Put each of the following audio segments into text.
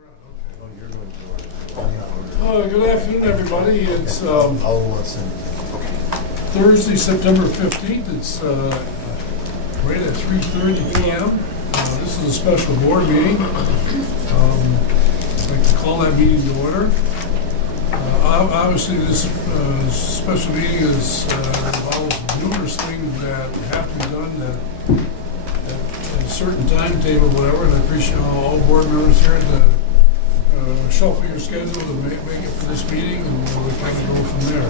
Oh, you're going to. Good afternoon, everybody. It's I'll listen. Thursday, September 15th. It's right at 3:30 p.m. This is a special board meeting. I'd like to call that meeting to order. Obviously, this special meeting involves numerous things that have to be done at a certain timetable, whatever, and I appreciate all board members here to shuffle your schedule to make it for this meeting, and we kind of go from there.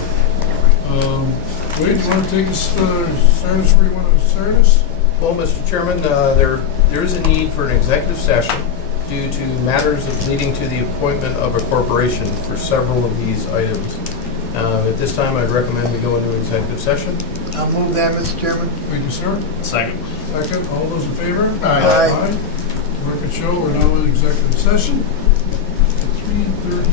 Wade, do you want to take us, start us where you want to start us? Well, Mr. Chairman, there is a need for an executive session due to matters leading to the appointment of a corporation for several of these items. At this time, I'd recommend we go into executive session. I'll move that, Mr. Chairman. Thank you, sir. Second. Second, all those in favor? Aye. Record show, we're now in executive session at 3:30.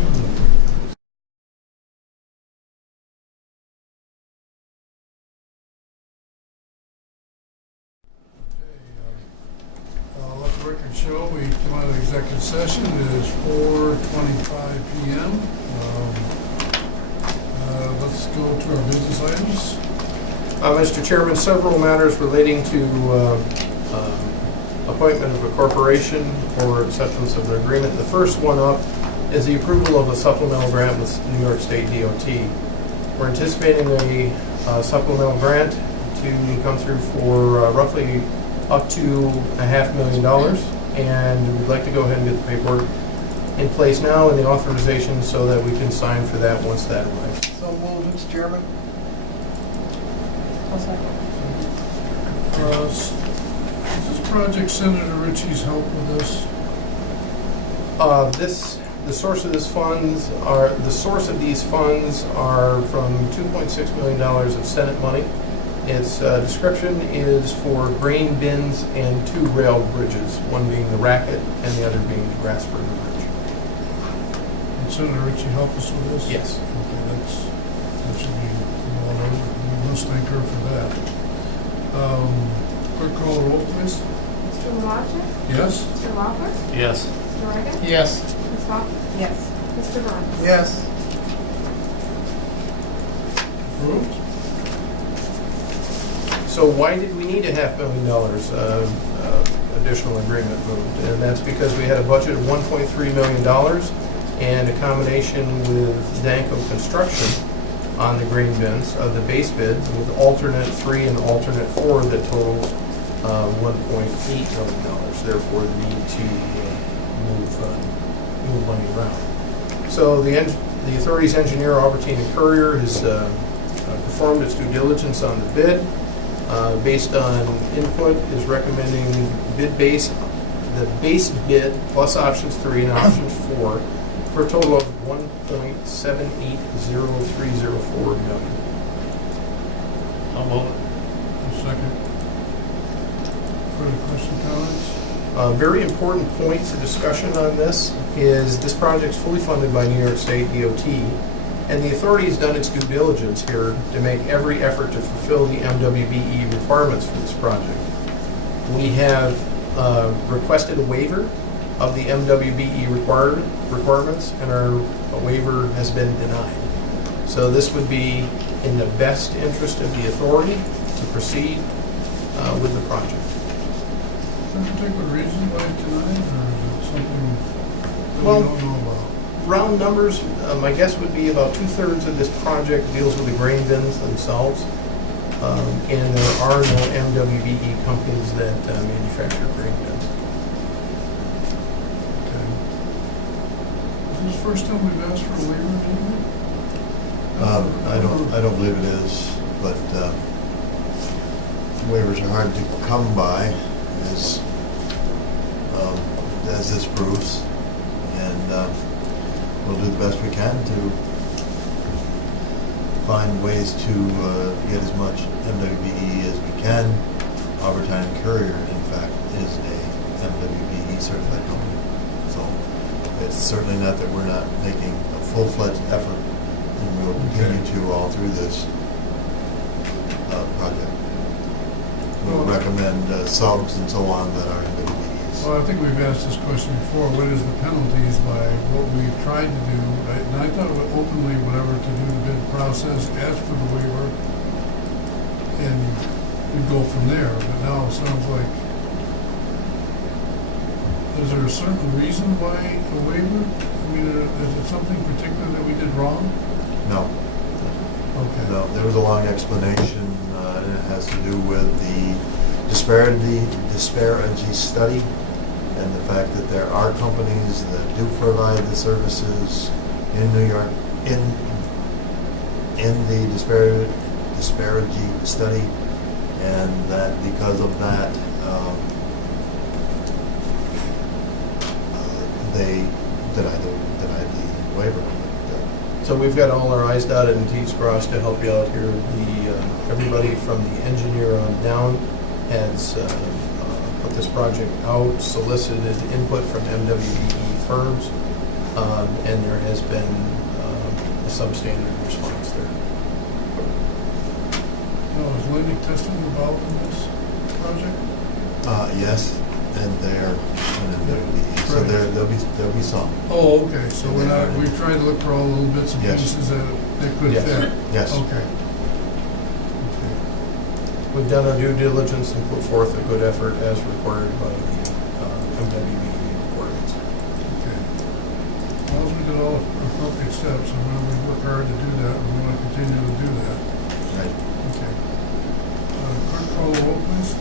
Let the record show we come out of executive session. It is 4:25 p.m. Let's go to our business items. Mr. Chairman, several matters relating to appointment of a corporation or acceptance of an agreement. The first one up is the approval of a supplemental grant with New York State DOT. We're anticipating a supplemental grant to come through for roughly up to $500,000, and we'd like to go ahead and get the paperwork in place now and the authorization so that we can sign for that once that arrives. So moved, Mr. Chairman. Is this project Senator Ritchie's help with this? The source of these funds are from $2.6 million of Senate money. Its description is for grain bins and 2 rail bridges, one being the Racket and the other being the Grasberg Bridge. Did Senator Ritchie help us with this? Yes. Okay, that should be one over. We must thank her for that. Clerk, call the roll, please. Mr. Lamachin? Yes? Mr. Lawler? Yes. Mr. Reagan? Yes. Ms. Walker? Yes. Mr. Burns? Yes. Approved? So why did we need $500,000 additional agreement moved? And that's because we had a budget of $1.3 million and a combination with Danco Construction on the grain bins of the base bid with alternate 3 and alternate 4 that totals $1.8 million. Therefore, the need to move money around. So the authority's engineer, Albertine and Courier, has performed its due diligence on the bid. Based on input, is recommending the base bid plus options 3 and options 4 for a total of $1.780304 million. I'll move it. Second. Further question, comments? A very important point for discussion on this is this project's fully funded by New York State DOT, and the authority has done its due diligence here to make every effort to fulfill the MWBE requirements for this project. We have requested a waiver of the MWBE requirements, and our waiver has been denied. So this would be in the best interest of the authority to proceed with the project. Is there a particular reason why it's denied, or is it something that Well, we don't know about? Round numbers, my guess would be about 2/3 of this project deals with the grain bins themselves, and there are no MWBE companies that manufacture grain bins. Okay. Is this the first time we've asked for a waiver, didn't we? I don't believe it is, but waivers are hard to come by, as this proves, and we'll do the best we can to find ways to get as much MWBE as we can. Albertine Courier, in fact, is a MWBE certified company, so it's certainly not that we're not making a full-fledged effort, and we will continue to all through this project. We'll recommend subs and so on that are MWBEs. penalties. Well, I think we've asked this question before, what is the penalties by what we've tried to do? And I thought it would openly, whatever, to do the bid process, ask for the waiver, and we'd go from there, but now it sounds like, is there a certain reason why a waiver? I mean, is it something particular that we did wrong? No, Okay. no, there was a long explanation, and it has to do with the disparity study, and the fact that there are companies that do provide the services in New York, in the disparity study, and that because of that, they denied the waiver. So we've got all our I's dotted and T's crossed to help you out here. Everybody from the engineer on down has put this project out, solicited input from MWBE firms, and there has been a substandard response there. Now, is limiting testing involved in this project? Yes, and they're, so Right. there'll be some. Oh, okay, so we've tried to look for all the little bits and Yes. pieces that could Yes. fit. Yes. Okay. We've done our due diligence and put forth a good effort as required by the MWBE requirements. Okay. As long as we did all the appropriate steps, and we work hard to do that, and we want to continue to do that. Right. Okay. Clerk call the roll, please.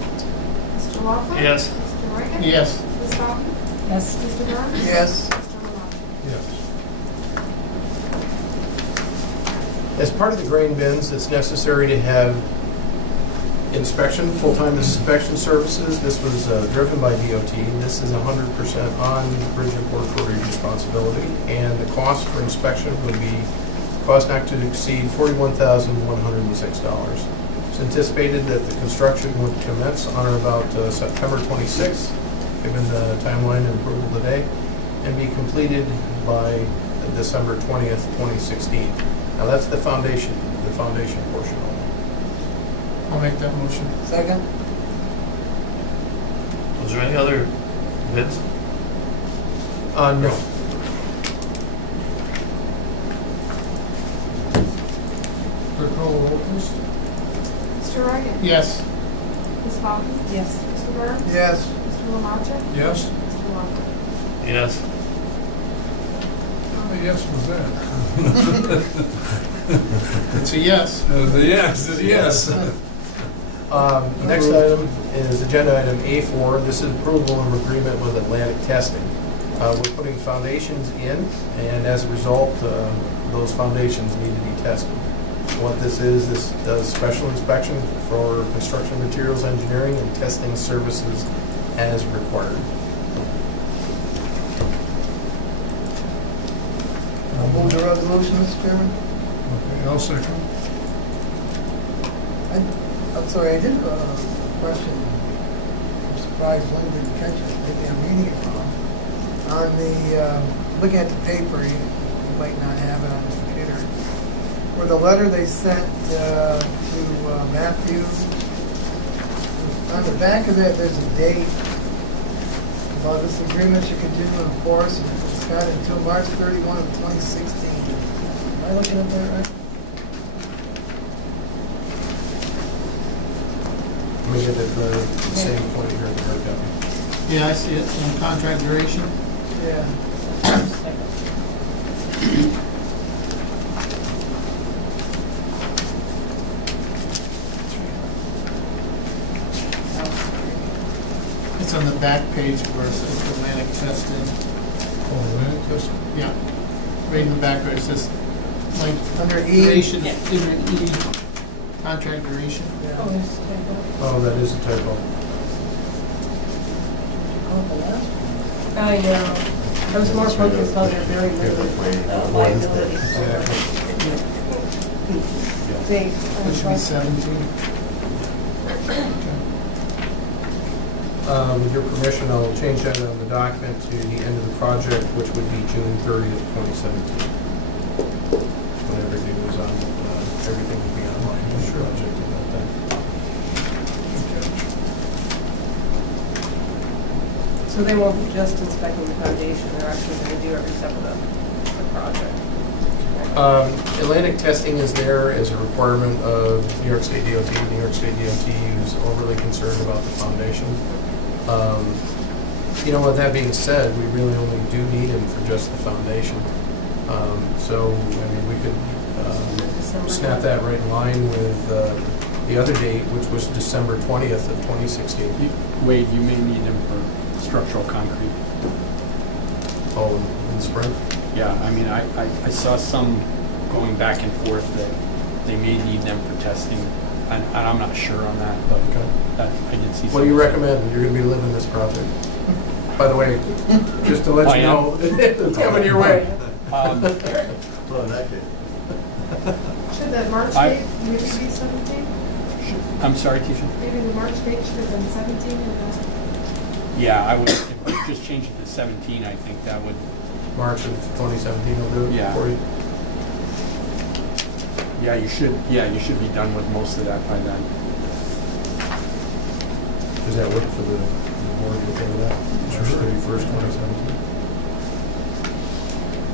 Mr. Walker? Yes. Mr. Morgan? Yes. Ms. Dalton? Yes. Mr. Burns? Yes. Mr. Malatcha? Yes. As part of the grain bins, it's necessary to have inspection, full-time inspection services. This was driven by DOT. This is 100% on Bridgeport Authority responsibility, and the cost for inspection would be cost not to exceed $41,106. It's anticipated that the construction would commence on or about September 26th, given the timeline and approval today, and be completed by December 20th, 2016. Now that's the foundation portion only. I'll make that motion. Second? Was there any other bids? No. Clerk call the roll, please. Mr. Reagan? Yes. Ms. Dalton? Yes. Mr. Burns? Yes. Mr. Malatcha? Yes? Mr. Walker? Yes. How many yes was that? It's a yes. It was a yes, it's a yes. Next item is agenda item A4. This is approval of agreement with Atlantic Testing. We're putting foundations in, and as a result, those foundations need to be tested. What this does special inspection for construction materials engineering and testing services as required. I'll move the resolution, Mr. Chairman. Okay, I'll second. I'm sorry, I did have a question. I'm surprised Lynn didn't catch it. Maybe I'm reading it wrong. On the, looking at the paper, you might not have it on this computer. For the letter they sent to Matthew, on the back of it, there's a date about this agreement should continue in force, and it's got until March 31 of 2016. Am I looking at that right? Let me get the same point here in the hard copy. Yeah, I see it, on contract duration. Yeah. It's on the back page where it says Atlantic testing. Oh, land testing? Yeah. Right in the back where it says, like, Under E. duration, Yeah. E, contract duration. Yeah. Oh, there's a typo. Oh, that is a typo. Oh, the last one. I know. I was more focused on their very limited liability. Thanks. It should be 17. With your permission, I'll change that on the document to the end of the project, which would be June 30th, 2017. When everything was on, everything would be online in the project at that time. So they won't be just inspecting the foundation, they're actually going to do every step of the project. Atlantic testing is there as a requirement of New York State DOT. New York State DOT is overly concerned about the foundation. You know, with that being said, we really only do need him for just the foundation. So, I mean, we could snap that right in line with the other date, which was December 20th of 2016. Wade, you may need them for structural concrete. Oh, in spring? Yeah, I mean, I saw some going back and forth that they may need them for testing, and I'm not sure on that, but Okay. I did see some. What do you recommend? You're gonna be living this project. By the way, just to let Oh, you yeah? know, it's coming your way. Well, in that case. Should the March I- date maybe be 17? I'm sorry, Tisha? Maybe the March date should have been 17 and then... Yeah, I would, if we just change it to 17, I think that would, March of 2017 will do it Yeah. for you. yeah, you should be done with most of that by then. Does that work for the board okay with that? March 31st, 2017?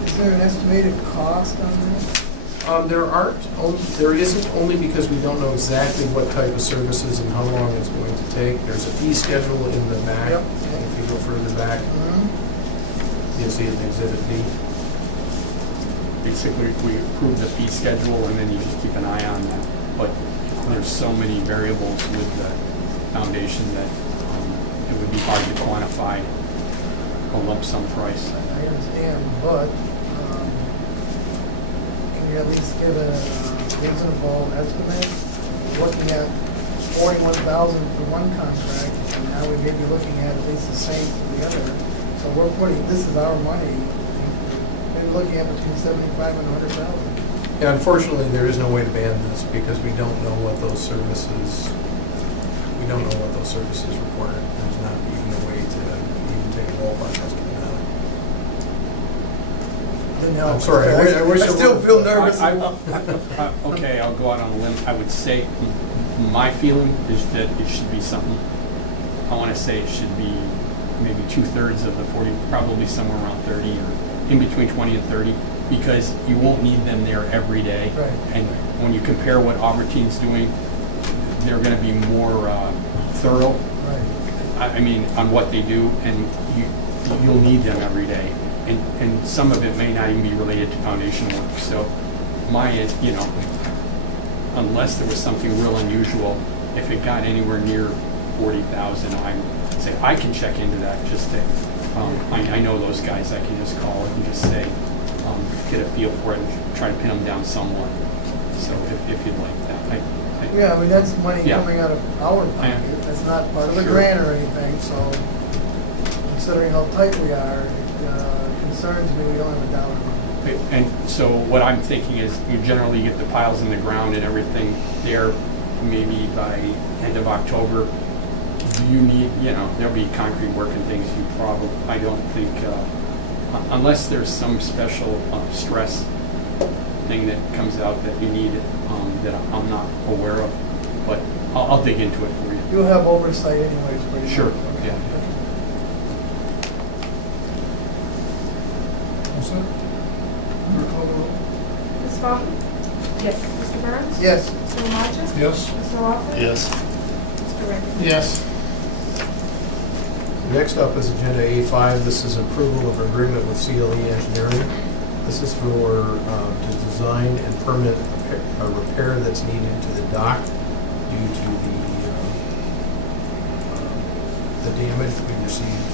Is there an estimated cost on this? There isn't, only because we don't know exactly what type of services and how long it's going to take. There's a fee schedule in the back. Yep. If you go further back, you'll see it in Exhibit B. Basically, we approve the fee schedule, and then you just keep an eye on that. But there's so many variables with the foundation that it would be hard to quantify a lump sum price. I understand, but can you at least give a reasonable estimate? Looking at 41,000 for one contract, and now we may be looking at least the same for the other. So we're putting, this is our money, maybe looking at between 75 and 100,000. Yeah, unfortunately, there is no way to ban this because we don't know what those services require. There's not even a way to even take a ballpark estimate on it. No, I'm sorry, I wish I it still were. feel nervous. Okay, I'll go out on a limb. I would say, my feeling is that it should be something, I want to say it should be maybe 2/3 of the 40, probably somewhere around 30 or in between 20 and 30, because you won't need them there every day. Right. And when you compare what Albertine's doing, they're going to be more thorough, Right. I mean, on what they do, and you'll need them every day. And some of it may not even be related to foundation work. So unless there was something real unusual, if it got anywhere near 40,000, I can check into that just to, I know those guys, I can just call and just say, get a feel for it and try to pin them down somewhat. So if you'd like that, Yeah, I mean, that's money Yeah. coming out of our pocket. That's not part of a Sure. grant or anything, so considering how tight we are, it concerns me we don't have a dollar amount. And so what I'm thinking is you generally get the piles in the ground and everything there maybe by end of October. You need, there'll be concrete work and things I don't think, unless there's some special stress thing that comes out that you need it, that I'm not aware of, but I'll dig into it for you. You'll have oversight anyways, pretty much. Sure, Okay. yeah. All set? Clerk call the roll. Ms. Fountain? Yes. Mr. Burns? Yes. Mr. Lamont? Yes. Mr. Walker? Yes. Mr. Reagan? Yes. Next up is Agenda A5. This is approval of agreement with CLE Engineering. This is for to design and permit a repair that's needed to the dock due to the damage we received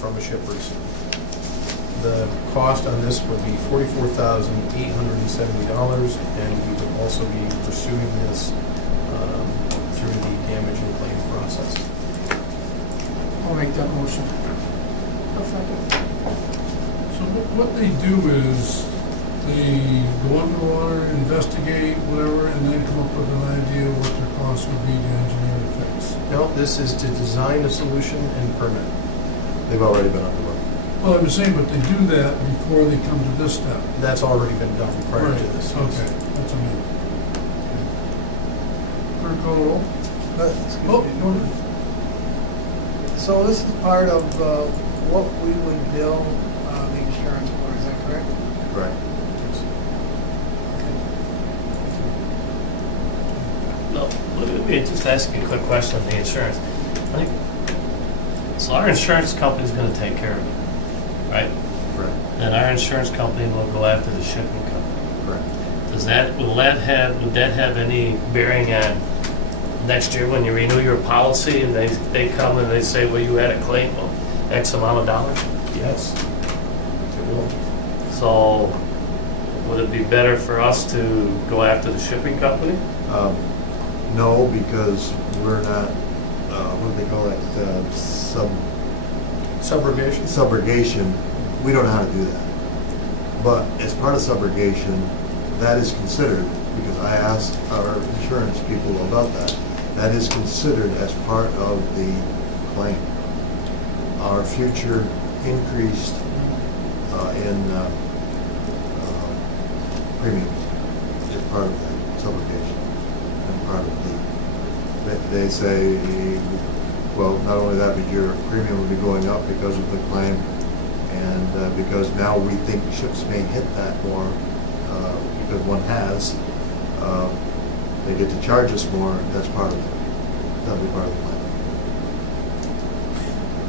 from a ship recently. The cost on this would be $44,870, and we would also be pursuing this through the damage and claim process. I'll make that motion. I'll second. So what they do is they go underwater, investigate, whatever, and then come up with an idea what their cost would be to engineer the fix. No, this is to design a solution and permit. They've already been underway. Well, I was saying, but they do that before they come to this step. That's already been done prior to Right. this. Okay, that's what I mean. Clerk call the roll. But, excuse Oh, me. go ahead. So this is part of what we would bill the insurance for, is that correct? Correct. No, let me just ask you a quick question on the insurance. I think, so our insurance company's gonna take care of it, right? Correct. And our insurance company will go after the shipping company. Correct. Would that have any bearing on next year when you renew your policy and they come and they say, well, you had a claim of X amount of dollars? Yes. It will. So would it be better for us to go after the shipping company? No, because we're not, what do they call it, Subrogation? subrogation. We don't know how to do that. But as part of subrogation, that is considered, because I asked our insurance people about that, that is considered as part of the claim. Our future increased in premiums is part of that subrogation. And part of they say, well, not only that, but your premium will be going up because of the claim, and because now we think ships may hit that more, because one has, they get to charge us more, that's part of it. That'll be part of the plan.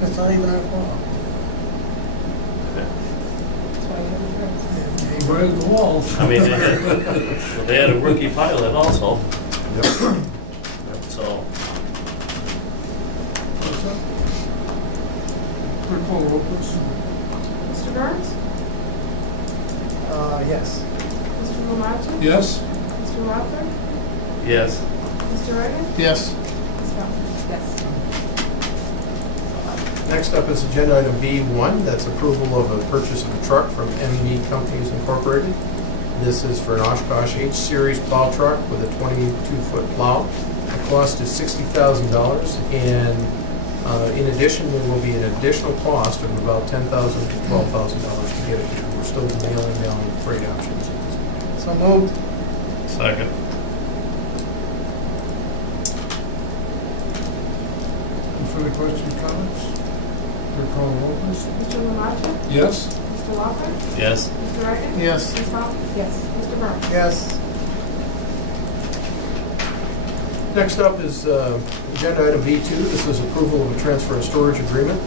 That's not even our fault. That's why we have insurance. Right in the wall. I mean, they had a rookie pilot also, Yep. so. What's that? Clerk call the roll, please. Mr. Burns? Yes. Mr. Romachi? Yes? Mr. Wachter? Yes. Mr. Reagan? Yes. Ms. Powell? Yes. Next up is agenda item B1, that's approval of a purchase of a truck from MB Companies Incorporated. This is for an Oshkosh H-Series plow truck with a 22-foot plow. The cost is $60,000, and in addition, there will be an additional cost of about $10,000 to $12,000 to get it here. We're still nailing down freight options at this point. So moved. Second. Any further questions, comments? Clerk call the roll, please. Mr. Romachi? Yes? Mr. Wachter? Yes. Mr. Reagan? Yes. Ms. Powell? Yes. Mr. Burns? Yes. Next up is agenda item B2. This is approval of a transfer and storage agreement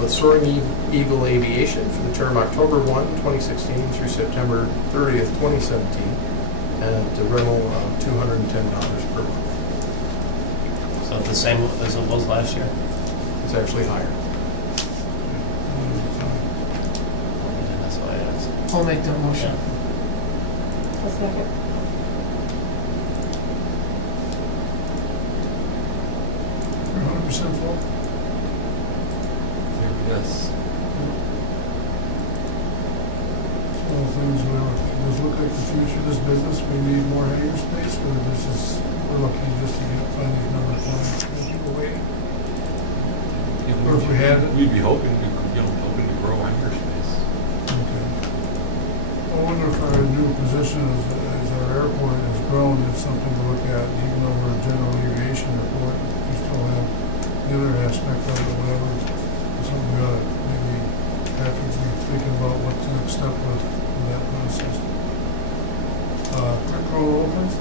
with Soaring Eagle Aviation for the term October 1, 2016 through September 30th, 2017, at the rental of $210 per month. So the same as it was last year? It's actually higher. That's why I asked. I'll make the motion. A second. You're 100% full? Yes. One of the things does look like the future of this business, we need more hangar space, or this is, we're lucky just to find these number of times, people waiting. Or if we had it. We'd be hoping we could, hoping to grow hangar space. Okay. I wonder if our new position as our airport has grown, it's something to look at, even though we're a general aviation airport, we still have the other aspect of it, whatever. Something we ought to maybe Patrick be thinking about what the next step was in that process. Clerk call the roll, please.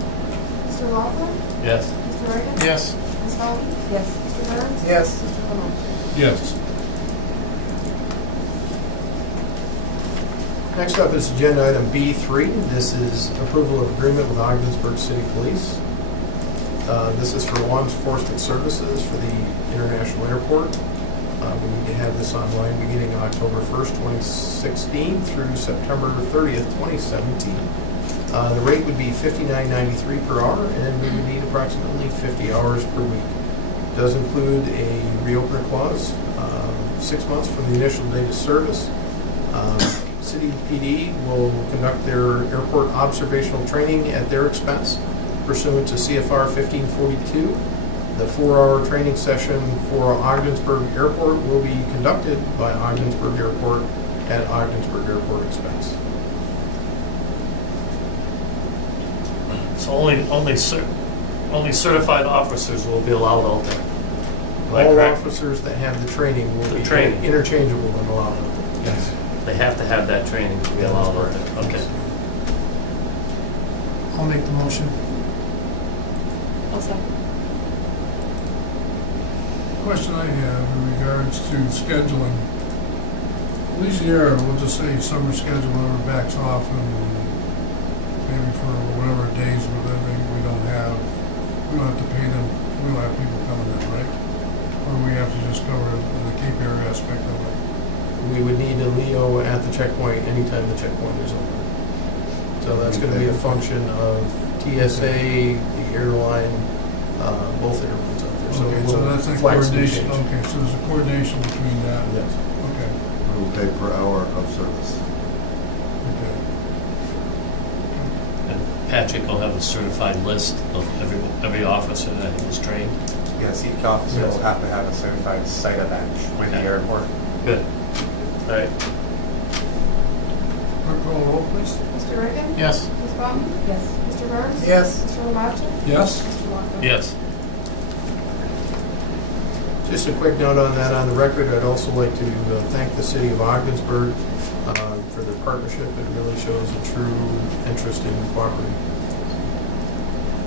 Mr. Wachter? Yes. Mr. Reagan? Yes. Ms. Powell? Yes. Mr. Burns? Yes. Mr. Romachi? Yes. Next up is agenda item B3. This is approval of agreement with Ogdensburg City Police. This is for law enforcement services for the international airport. We need to have this online beginning October 1st, 2016 through September 30th, 2017. The rate would be $59.93 per hour, and we would need approximately 50 hours per week. It does include a reopener clause, 6 months from the initial date of service. City PD will conduct their airport observational training at their expense pursuant to CFR 1542. The 4-hour training session for Ogdensburg Airport will be conducted by Ogdensburg Airport at Ogdensburg Airport expense. So only certified officers will be allowed out there. Am I All correct? officers that have the training will The be training. interchangeable and allowed out there. Yes. They have to have that training to be allowed out there. Okay. I'll make the motion. I'll second. Question I have in regards to scheduling. Legion, we'll just say summer schedule, whatever backs off, and maybe for whatever days we don't have to pay them, we don't have people coming in, right? Or we have to just cover the Cape area aspect of it. We would need a Leo at the checkpoint anytime the checkpoint is open. So that's going to be a function of TSA, the airline, both airlines out there. Okay, we'll so that's like flex and coordination, change. okay, so there's a coordination between that. Yes. Okay, We'll pay per hour of service. okay. And Patrick will have a certified list of every officer that he was trained. Yes, each officer will have to have a certified site of badge with the Okay. airport. Good. All right. Clerk call roll, please. Mr. Reagan? Yes. Ms. Bowden? Yes. Mr. Burns? Yes. Mr. Lamacha? Yes? Mr. Walker? Yes. Just a quick note on that, on the record, I'd also like to thank the city of Ogdensburg for their partnership. It really shows a true interest in cooperating.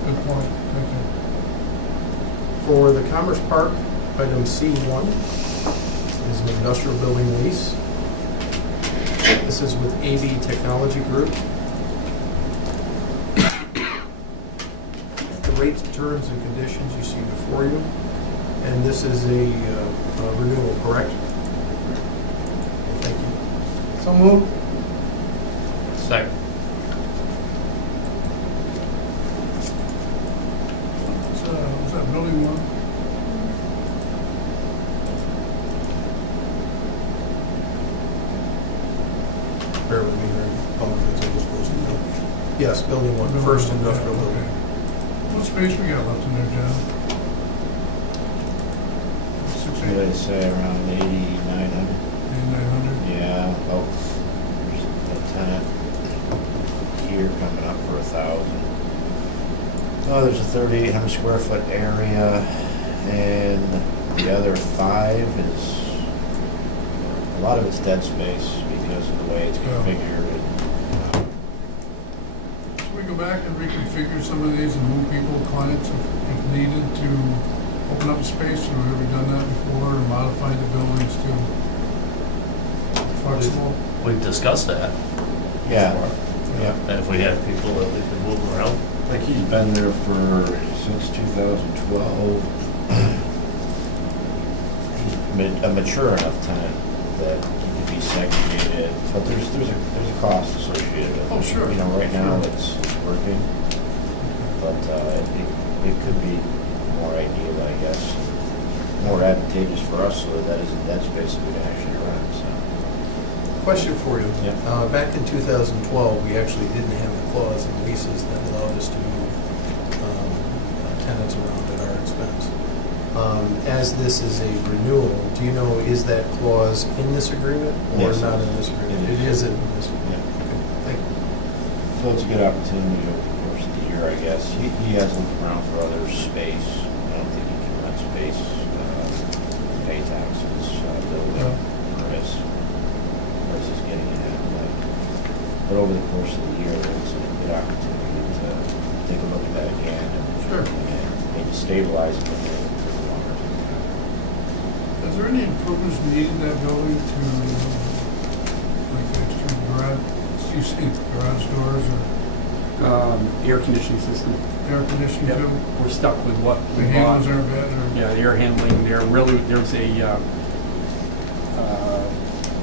Good point, thank you. For the Commerce Park, item C1 is an industrial building lease. This is with AB Technology Group. The rates, terms, and conditions you see before you. And this is a renewal, correct? Thank you. So moved. Second. Was that building one? Bear with me here. Apologize, I was supposed to know. Yes, building one, first industrial Okay. building. What space we got left in there, John? Six, What did I eight, say, around 8,900? 8,900? Yeah, oh, there's a tenant here coming up for 1,000. Oh, there's a 3,800 square foot area, and the other 5 is, a lot of it's dead space because of the way it's Yeah. configured. Should we go back and reconfigure some of these and move people, clients, if needed, to open up space? Have we ever done that before, or modified the buildings to flexible? We've discussed that. Yeah, yeah. And if we have people that we can move around. I think he's been there since 2012. He's a mature enough tenant that he can be segregated, but there's a cost associated with it. Oh, sure. You know, right now Sure. it's working, but it could be more ideal, I guess, more advantageous for us so that isn't dead space that we can actually rent. So Question for you. Yeah. Back in 2012, we actually didn't have the clause in leases that allowed us to move tenants around at our expense. As this is a renewal, do you know, is that clause in this agreement or Yes, not it in is. this agreement? It It is. is in this agreement. Yeah. Okay, thank you. So it's a good opportunity over the course of the year, I guess. He has looked around for other space. I don't think he can rent space, pay taxes, building for his he's getting in at. But over the course of the year, it's a good opportunity to take a look at that again Sure. and maybe stabilize it for a longer time. Is there any improvements needed in that building to, like, extra garage, you see garage doors or Air conditioning system. air conditioning Yep. too? We're stuck with what The we handles bought. aren't bad, or? Yeah, the air handling, there's a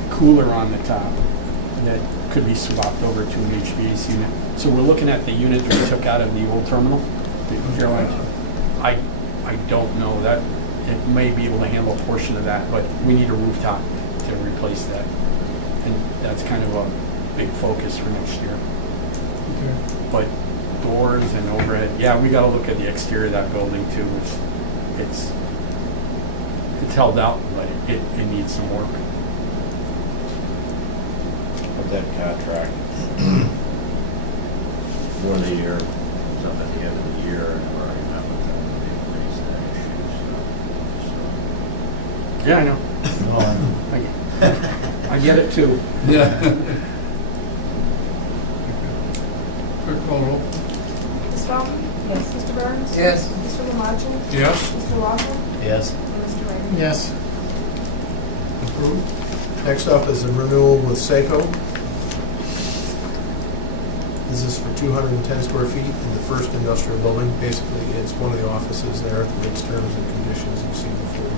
cooler on the top that could be swapped over to an HVAC unit. So we're looking at the unit that we took out of the old terminal, the airline. I don't know, that, it may be able to handle a portion of that, but we need a rooftop to replace that. And that's kind of a big focus for next year. Okay. But doors and overhead, yeah, we gotta look at the exterior of that building too. It's held out, but it needs some work. But that contract for the year, was up at the end of the year, and we're already met with them, and they've raised that issue, so Yeah, I know. I get it too. Yeah. Clerk call roll. Ms. Dalton? Yes. Mr. Burns? Yes. Mr. Lamato? Yes, Mr. Walker? Yes. And Mr. Reagan? Yes. approved. Next up is a renewal with Seiko. This is for 210 square feet in the first industrial building. Basically, it's one of the offices there, the rates, terms, and conditions you've seen before.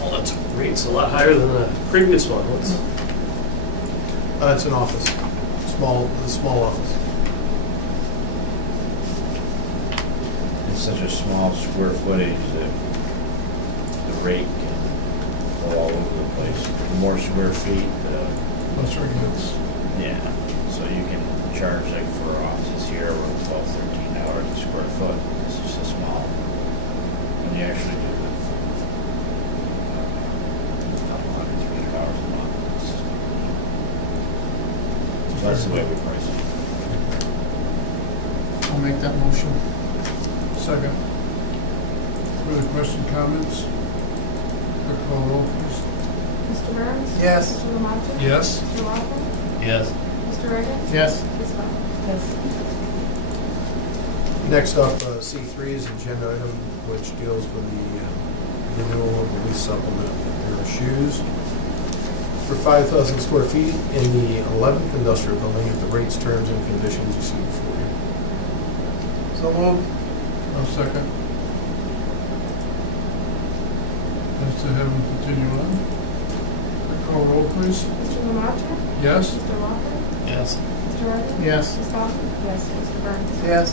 Well, that's rate's a lot higher than the previous one. It's an office, a small office. It's such a small square footage that the rate can go all over the place. The more square feet, That's right, it's, yeah. So you can charge like for offices here, we're $12, $13 a square foot. It's just a small. When you actually do it, a couple hundred, $300 a month. So that's the way we price it. I'll make that motion. second. Further question, comments? Clerk call roll, please. Mr. Burns? Yes. Mr. Lamato? Yes, Mr. Walker? Yes. Mr. Reagan? Yes. Ms. Dalton? Yes. Next up, C3 is an agenda item which deals with the renewal of the lease supplement of a pair of shoes for 5,000 square feet in the 11th industrial building at the rates, terms, and conditions you see before you. So moved. no second. Nice to have him continue on. Clerk call roll, please. Mr. Lamato? Yes, Mr. Walker? Yes. Mr. Reagan? Yes. Ms. Dalton? Yes. Mr. Burns? Yes.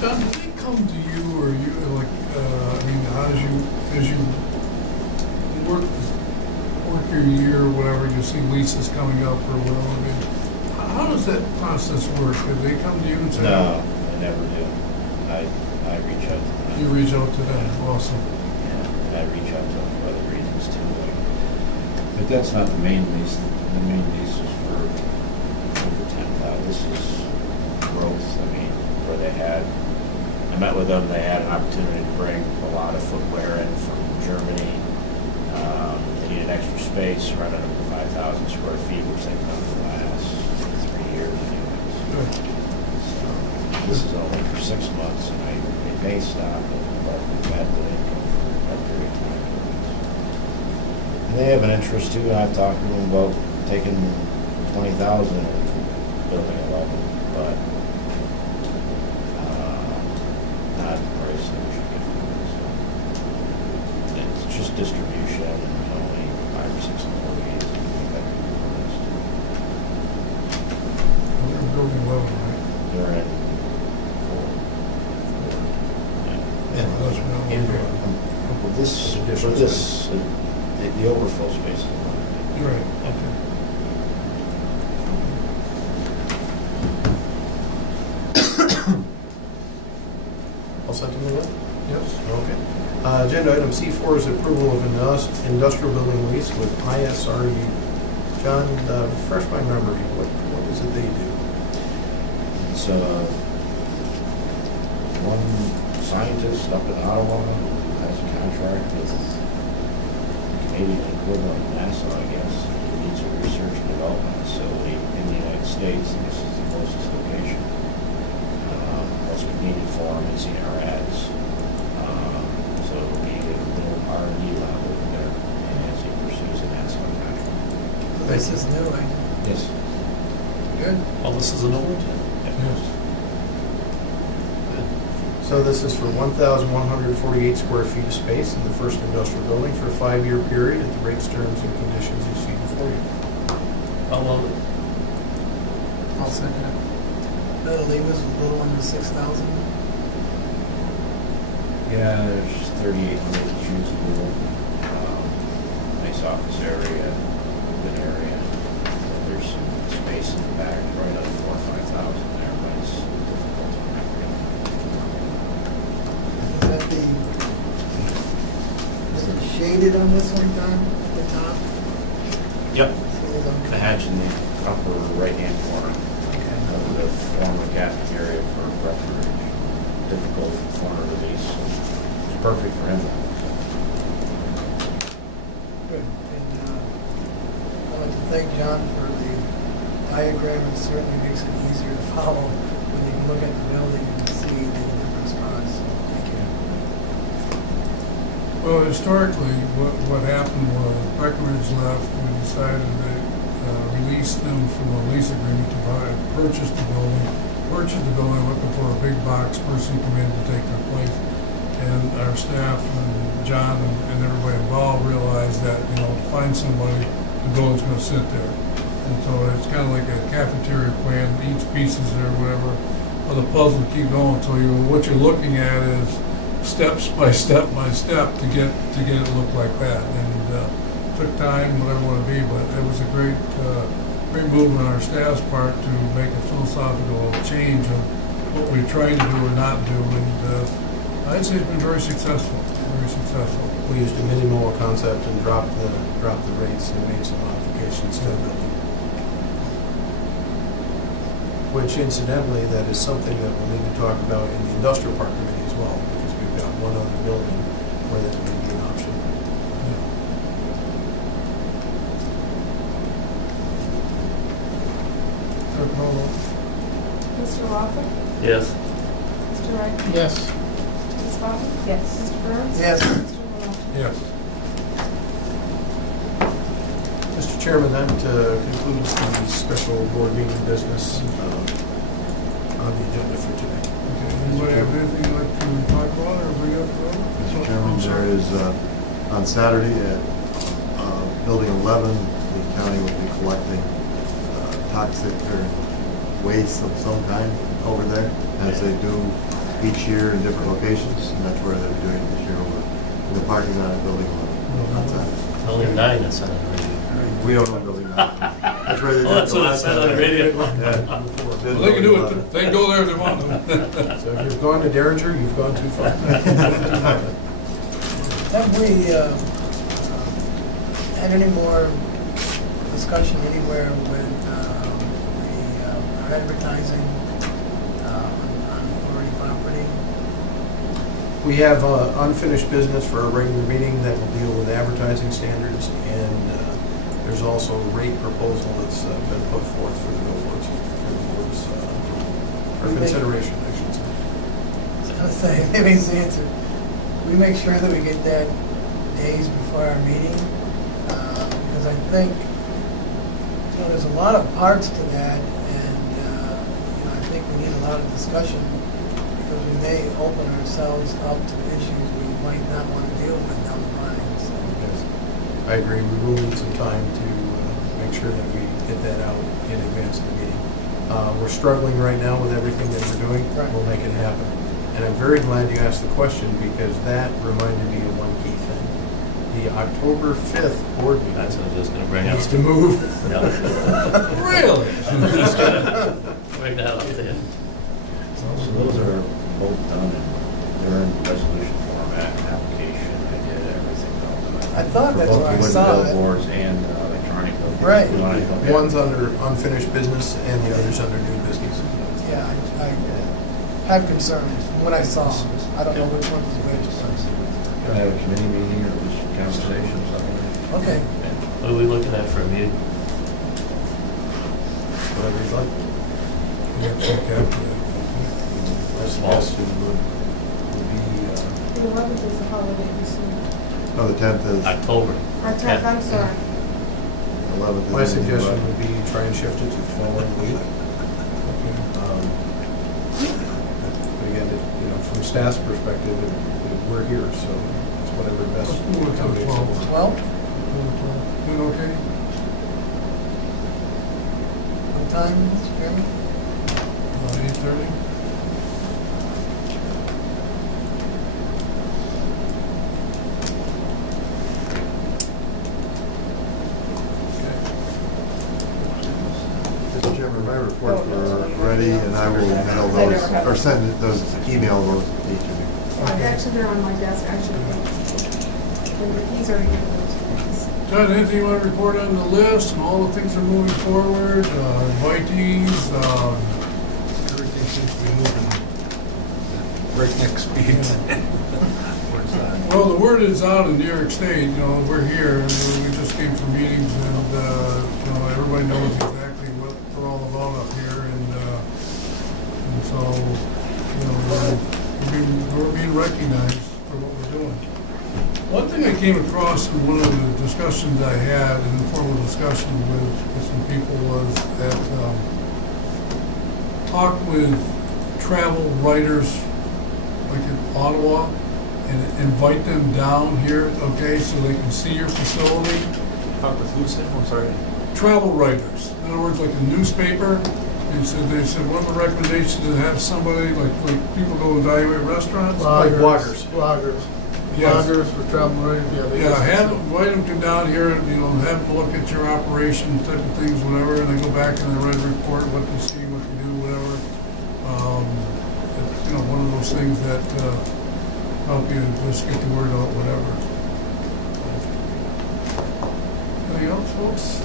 John, do they come to you or you, like, I mean, as you work your year or whatever, you see leases coming up or whatever, I mean, how does that process work? Do they come to you and say? No, I never do. I reach out to them. You reach out to them, awesome. Yeah, I reach out to them for other reasons too. But that's not the main lease. The main lease is for over 10,000. This is growth. I mean, where they had, I met with them, they had an opportunity to bring a lot of footwear in from Germany. They needed extra space, running up to 5,000 square feet, which they've done for the last 3 years anyways. Good. So this is only for 6 months, and it may stop, but we've had the income for a period of time. And they have an interest too, and I've talked to them about taking 20,000 and building 11, but not the price that we should get for it. So it's just distribution, and there's only 5 or 6 employees. I think that would be honest. They're building well, right? They're in 4. And That's well. Well, this, for this, the overflow space is one. You're right, okay. All set to move on? Yes, Okay. Agenda item C4 is approval of industrial building lease with ISRU. John, refresh my memory, what is it they do? It's one scientist up in Ottawa has a contract with the Canadian equivalent of NASA, I guess. He needs a research and development facility in the United States, and this is the closest location. Most convenient for him is in our ads. So it'll be a little R&D lab over there, and as he pursues an NASA contract. This is new, right? Yes. Good. Oh, this is an old one? yes. So this is for 1,148 square feet of space in the first industrial building for a 5-year period at the rates, terms, and conditions you see before you. I love it. I'll second it. That'll leave us a little under 6,000. Yeah, there's 3,800 usable. Nice office area, good area. There's some space in the back, right under 4,000 or 5,000 there, but it's difficult to operate. Is that is it shaded on this one, Don, at the top? Yep. So there's a- The hatch in the upper right-hand corner Okay. of the former cabinet area for refuge. Difficult corner to be perfect for him. Good. And I'd like to thank John for the diagram. It certainly makes it easier to follow when you can look at the building and see the different spots. Thank you. Well, historically, what happened was Breckenridge left, we decided to release them from a lease agreement to purchase the building, looking for a big box person to come in to take their place. And our staff and John and everybody involved realized that, you know, to find somebody, the building's gonna sit there. And so it's kind of like a cafeteria plan, each piece is there, whatever, of the puzzle to keep going. So what you're looking at is steps by step by step to get it look like that. And took time, whatever it would be, but it was a great move on our staff's part to make a philosophical change of what we're trying to do or not do. And I'd say it's been very successful, very successful. We used a minimal concept and dropped the rates and made some modifications to the building. Which incidentally, that is something that we'll need to talk about in the industrial park committee as well, because we've got one other building where that may be an option. Clerk, call roll. Mr. Walker? Yes. Mr. Wright? Yes. Ms. Bobby? Yes. Mr. Burns? Yes. Mr. Maloney? Yes. Mr. Chairman, that concludes the special board meeting business on the agenda for today. Okay, anybody have anything you'd like to talk about or bring up? Mr. Chairman, there is, on Saturday at Building 11, the county will be collecting toxic or waste of some kind over there, as they do each year in different locations, and that's where they're doing it this year over in the parking lot of Building 11 on Saturday. Only 9 that's on the radio. We don't know Building 9. That's where they did Oh, that's the what it last said on the time. radio. Yeah. Well, they can do it, they can go there if they want to. So if you've gone to Derringer, you've gone too far. Have we had any more discussion anywhere with the advertising on already property? We have unfinished business for a regular meeting that will deal with advertising standards, and there's also a rate proposal that's been put forth for the billboards, for consideration, I should say. I was gonna say, maybe it's the answer. We make sure that we get that days before our meeting, because I think, you know, there's a lot of parts to that, and, you know, I think we need a lot of discussion, because we may open ourselves up to issues we might not want to deal with down the line, so. Yes. I agree, we will need some time to make sure that we get that out in advance of the meeting. We're struggling right now with everything that we're doing. Right. We'll make it happen. And I'm very glad you asked the question, because that reminded me of one key thing. The October 5th board meeting That's what I was just gonna bring up. needs to move. Yeah. Really? Bring that up there. So those are both done and they're in resolution format, application, I did everything. I thought For that's both where I the saw it. billboards and electronic billboards. Right. Yeah. One's under unfinished business and the other's under new business. Yeah, I have concerns from what I saw. I don't know which one is which. Can I have a committee meeting or just conversation or something? Okay. What are we looking at for a meeting? Whatever you'd like. Yeah, check after that. My suggestion would be, The 11th is the holiday, you see. No, the 10th is, October. Our 10th, I'm sorry. 11th is. my suggestion would be try and shift it to the following week. But again, you know, from staff's perspective, we're here, so it's whatever best Let's move it to the accommodates the 12th. board. 12? Good, okay? What time, Mr. Chairman? 8:30? Mr. Chairman, my reports were ready, and I will mail those, or send those, email those to each of you. Actually, they're on my desk, actually. He's already given those to us. John, anything you want to report on the list and all the things that are moving forward, invitees, Everything seems to be moving breakneck speed. Well, the word is out in New York State, you know, we're here, and we just came from meetings, and, you know, everybody knows exactly what we're all about up here, and so, you know, we're being recognized for what we're doing. One thing I came across in one of the discussions I had, an informal discussion with some people, was that, talk with travel writers, like in Ottawa, and invite them down here, okay, so they can see your facility. Talk with who, Sam? I'm sorry. Travel writers, in other words, like a newspaper. They said one of the recommendations is to have somebody, like people go evaluate restaurants. bloggers. Bloggers. Yes. Bloggers for travel writers, yeah. they Yeah, just- invite them to come down here, and, you know, have them look at your operation, type of things, whatever, and they go back and they write a report, what they see, what you do, whatever. It's, you know, one of those things that, help you just get the word out, whatever. Anything else, folks?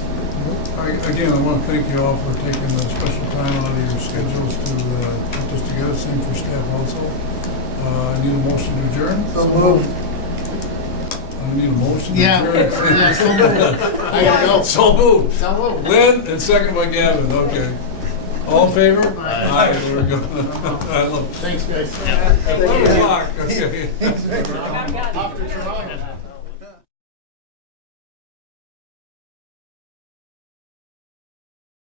Again, I want to thank you all for taking the special time out of your schedules to put this together, same for staff also. I need a motion to adjourn. So moved. I need a motion to Yeah, adjourn. yeah, so moved. I gotta go. So moved. So moved. Lynn, and second by Gavin, okay. All in favor? Aye. We're good. I love Thanks, guys. 11 o'clock, okay. Off to Toronto.